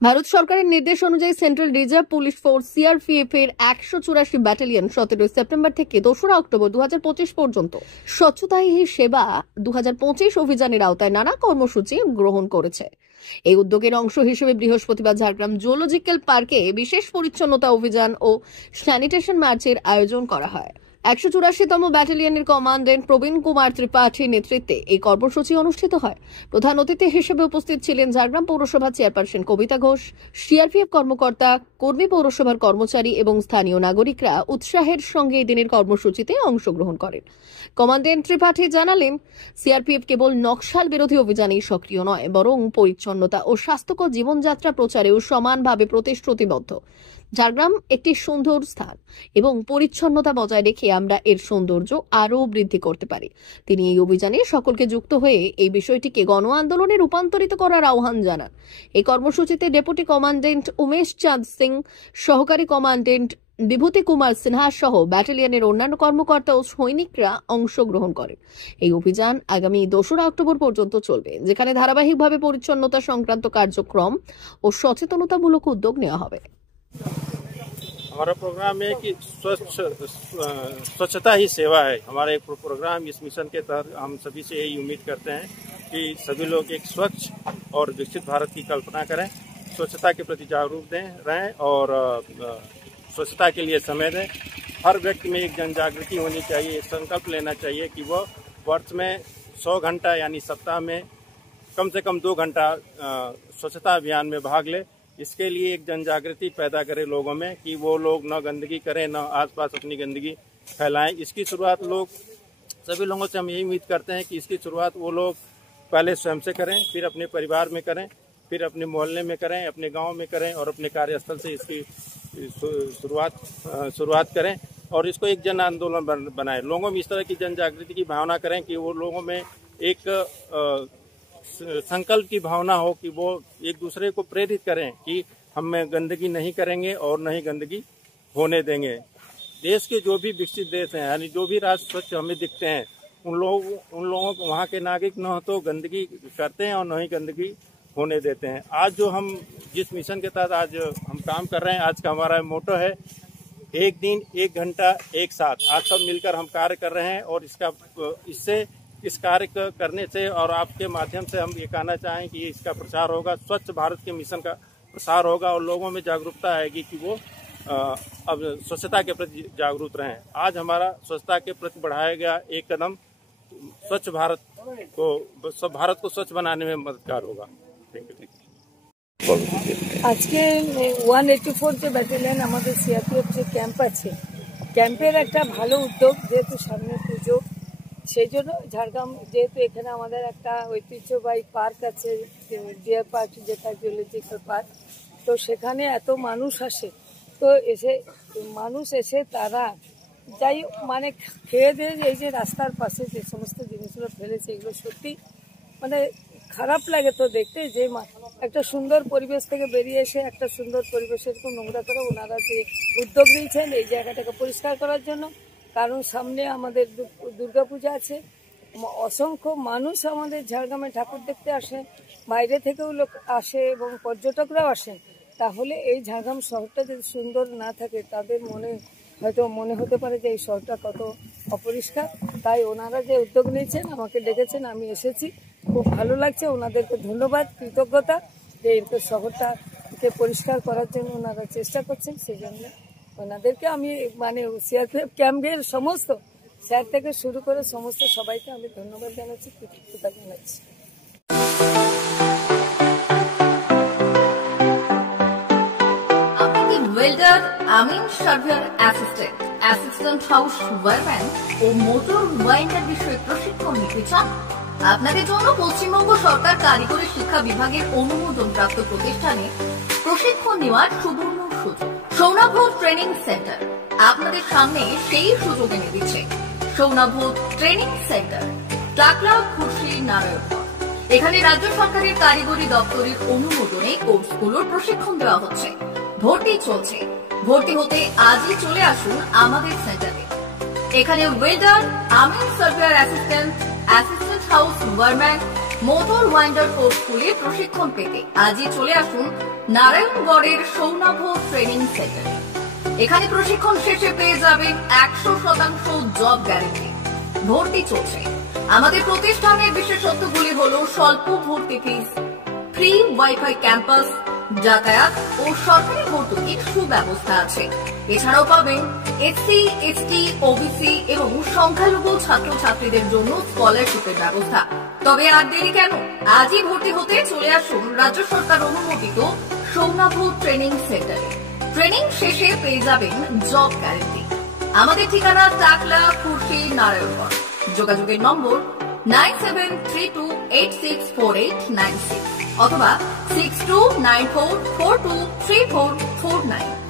ভারত সরকারের নির্দেশ অনুযায়ী central reserve police force CRPF এর ১৮৪ ব্যাটালিয়ন ১৭ সেপ্টেম্বর থেকে ২রা অক্টোবর ২০২৫ পর্যন্ত স্বচ্ছতা হি সেবা ২০২৫ অভিযানের আওতায় নানা কর্মসূচি গ্রহণ করেছে। এই উদ্যোগের অংশ হিসেবে বৃহস্পতিবার ঝাড়গ্রাম জুলজিক্যাল পার্কে বিশেষ পরিচ্ছন্নতা অভিযান ও স্যানিটেশন মার্চের আয়োজন করা হয়। ১৮৪তম ব্যাটালিয়নের কমান্ড্যান্ট প্রবীণ কুমার ত্রিপাঠীর নেতৃত্বে এই কর্মসূচি অনুষ্ঠিত হয়। প্রধান অতিথি হিসেবে উপস্থিত ছিলেন ঝাড়গ্রাম পৌরসভা চেয়ারপারসন কবিতা ঘোষ, সিআরপিএফ কর্মকর্তা, কর্মী পৌরসভার কর্মচারী এবং স্থানীয় নাগরিকরা উৎসাহের সঙ্গে এই দিনের কর্মসূচিতে অংশগ্রহণ করেন। কমান্ড্যান্ট ত্রিপাঠী জানালেন, সিআরপিএফ কেবল নকশাল বিরোধী অভিযানেই সক্রিয় নয়, বরং পরিচ্ছন্নতা ও স্বাস্থ্যকর জীবনযাত্রা প্রচারেও সমানভাবে প্রতিশ্রুতিবদ্ধ। ঝাড়গ্রাম একটি সুন্দর স্থান এবং পরিচ্ছন্নতা বজায় রেখে আমরা এর সৌন্দর্য আরও বৃদ্ধি করতে পারি। তিনি এই অভিযানে সকলকে যুক্ত হয়ে এই বিষয়টিকে গণ আন্দোলনে রূপান্তরিত করার আহ্বান জানান। এই কর্মসূচিতে ডেপুটি কমান্ড্যান্ট উমেশ চাঁদ সিং, সহকারী কমান্ড্যান্ট বিভূতি কুমার সিনহা সহ ব্যাটালিয়নের অন্যান্য কর্মকর্তা ও সৈনিকরা অংশগ্রহণ করেন। এই অভিযান আগামী ২রা অক্টোবর পর্যন্ত চলবে, যেখানে ধারাবাহিকভাবে পরিচ্ছন্নতা সংক্রান্ত কার্যক্রম ও সচেতনতামূলক উদ্যোগ নেওয়া হবে। हमारा प्रोग्राम है कि स्वच्छता ही सेवा है। हमारा एक प्रोग्राम, इस मिशन के तहत हम सभी से यही उम्मीद करते हैं कि सभी लोग एक स्वच्छ और विकसित भारत की कल्पना करें, स्वच्छता के प्रति जागरूक रहें और स्वच्छता के लिए समय दें। हर व्यक्ति में एक जन जागृति होनी चाहिए, एक संकल्प लेना चाहिए कि वह वर्ष में 100 घंटा यानी सप्ताह में कम से कम 2 घंटा स्वच्छता अभियान में भाग ले। इसके लिए एक जन जागृति पैदा करें लोगों में कि वो लोग न गंदगी करें, न आसपास अपनी गंदगी फैलाएं। इसकी शुरुआत सभी लोगों से हम यही उम्मीद करते हैं कि इसकी शुरुआत वो लोग पहले स्वयं से करें, फिर अपने परिवार में करें, फिर अपने मोहल्ले में करें, अपने गांव में करें और अपने कार्यस्थल से इसकी शुरुआत करें और इसको एक जन आंदोलन बनाएं। लोगों में इस तरह की जन जागृति की भावना करें कि वो लोगों में एक संकल्प की भावना हो कि वो एक दूसरे को प्रेरित करें कि हम गंदगी नहीं करेंगे और न ही गंदगी होने देंगे। देश के जो भी विकसित देश हैं, यानी जो भी राष्ट्र स्वच्छ हमें दिखते हैं, उन लोगों को वहाँ के नागरिक न तो गंदगी करते हैं और न ही गंदगी होने देते हैं। आज जो हम जिस मिशन के तहत आज हम काम कर रहे हैं, आज का हमारा मोटो है एक दिन एक घंटा एक साथ। आज सब मिलकर हम कार्य कर रहे हैं और इस कार्य करने से और आपके माध्यम से हम ये कहना चाहें कि इसका प्रचार होगा, स्वच्छ भारत के मिशन का प्रसार होगा और लोगों में जागरूकता आएगी कि वो अब स्वच्छता के प्रति जागरूक रहें। आज हमारा स्वच्छता के प्रति बढ़ाया गया एक कदम स्वच्छ भारत को स्वच्छ बनाने में मददगार होगा। Thank you. আজকে 184 যে ব্যাটালিয়ন আমাদের সিআরপিএফ যে ক্যাম্প আছে, ক্যাম্পের একটা ভালো উদ্যোগ, যেহেতু সামনে পুজো, সেই জন্য ঝাড়গ্রাম, যেহেতু এখানে আমাদের একটা ঐতিহ্যবাহী পার্ক আছে, ডিয়ার পার্ক, যেটা জুলজিক্যাল পার্ক, তো সেখানে এত মানুষ আসে, তো মানুষ এসে তারা যাই মানে খেয়ে দিয়ে এই যে রাস্তার পাশে যে সমস্ত জিনিসগুলো ফেলেছে, এগুলো সত্যি মানে খারাপ লাগে তো দেখতে, যে একটা সুন্দর পরিবেশ থেকে বেরিয়ে এসে একটা সুন্দর পরিবেশের খুব নোংরা করে ওনারা যে উদ্যোগ নিয়েছেন এই জায়গাটাকে পরিষ্কার করার জন্য। কারণ সামনে আমাদের দুর্গাপূজা আছে, অসংখ্য মানুষ আমাদের ঝাড়গ্রামে ঠাকুর দেখতে আসে, বাইরে থেকেও লোক আসে এবং পর্যটকরাও আসেন। তাহলে এই ঝাড়গ্রাম শহরটা যদি সুন্দর না থাকে, তাদের হয়তো মনে হতে পারে যে এই শহরটা কত অপরিষ্কার। তাই ওনারা যে উদ্যোগ নিয়েছেন, আমাকে ডেকেছেন, আমি এসেছি, খুব ভালো লাগছে। ওনাদেরকে ধন্যবাদ, কৃতজ্ঞতা যে এই শহরটাকে পরিষ্কার করার জন্য ওনারা চেষ্টা করছেন। সেই জন্য ওনাদেরকে আমি মানে সিআরপিএফ ক্যাম্পের সমস্ত স্যার থেকে শুরু করে সমস্ত সবাইকে আমি ধন্যবাদ জানাচ্ছি, কৃতজ্ঞতা জানাচ্ছি। ওয়েল্ডার, আমিন surveyor assistant, assistant house wireman ও মোটর ওয়াইন্ডার বিষয়ে প্রশিক্ষণ নিতে চান? আপনাদের জন্য পশ্চিমবঙ্গ সরকার কারিগরি শিক্ষা বিভাগের অনুমোদন প্রাপ্ত প্রতিষ্ঠানে প্রশিক্ষণ নেওয়ার সুবর্ণ সুযোগ। সৌনাভ ট্রেনিং সেন্টার আপনাদের সামনে সেই সুযোগ এনে দিচ্ছে। সৌনাভ ট্রেনিং সেন্টার, টাকলা, খুশি, নারায়ণপুর। এখানে রাজ্য সরকারের কারিগরি দপ্তরের অনুমোদনে কোর্সগুলোর প্রশিক্ষণ দেওয়া হচ্ছে। ভর্তি চলছে। ভর্তি হতে আজই চলে আসুন আমাদের সেন্টারে। এখানে ওয়েল্ডার, আমিন surveyor assistant, assistant house wireman, motor winder কোর্সগুলির প্রশিক্ষণ পেতে আজই চলে আসুন নারায়ণগড়ের সৌনাভ ট্রেনিং সেন্টার। এখানে প্রশিক্ষণ শেষে পেয়ে যাবেন 100% জব গ্যারান্টি। ভর্তি চলছে। আমাদের প্রতিষ্ঠানের বিশেষত্বগুলি হলো স্বল্প ভর্তি ফিস, ফ্রি ওয়াইফাই ক্যাম্পাস, যাতায়াত ও সরকারি ভর্তুকির সুব্যবস্থা আছে। এছাড়াও পাবেন এসসি, এসটি, ওবিসি এবং সংখ্যালঘু ছাত্রছাত্রীদের জন্য স্কলারশিপের ব্যবস্থা। তবে আর দেরি কেন, আজই ভর্তি হতে চলে আসুন রাজ্য সরকার অনুমোদিত সৌনাভ ট্রেনিং সেন্টারে। ট্রেনিং শেষে পেয়ে যাবেন জব গ্যারান্টি। আমাদের ঠিকানা টাকলা, খুরশি, নারায়ণগড়। যোগাযোগের নম্বর 9732864896 অথবা 6294423449।